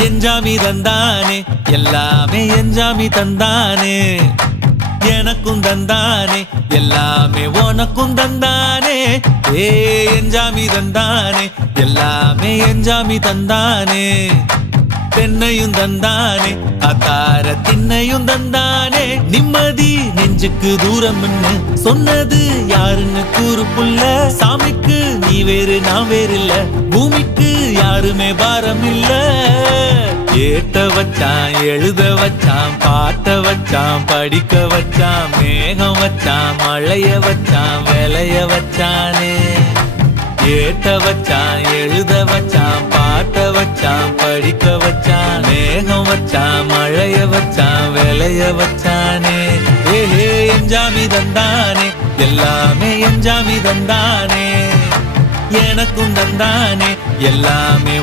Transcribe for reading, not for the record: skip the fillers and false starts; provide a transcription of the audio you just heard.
எஞ்சாமி தந்தானே எல்லாமே எஞ்சாமி தந்தானே எனக்கும் தந்தானே எல்லாமே உனக்கும் தந்தானே ஏ எஞ்சாமி தந்தானே எல்லாமே எஞ்சாமி தந்தானே தென்னையும் தந்தானே அத்தார திண்ணையும் தந்தானே நிம்மதி நெஞ்சுக்கு தூரம் சொன்னது யாருன்னு கூறு புள்ள சாமிக்கு நீ வேறு நான் வேறு இல்ல பூமிக்கு யாருமே பாரம் இல்ல ஏட்ட வச்சான் எழுத வச்சான் பாட்ட வச்சான் படிக்க வச்சான் மேகம் வச்சான் மழைய வச்சான் விளைய வச்சானே ஏட்ட வச்சான் எழுத வச்சான் பாட்ட வச்சான் படிக்க வச்சான் மேகம் வச்சான் மழைய வச்சான் விளைய வச்சானே ஏஹே எஞ்சாமி தந்தானே எல்லாமே எஞ்சாமி தந்தானே எனக்கும் தந்தானே எல்லாமே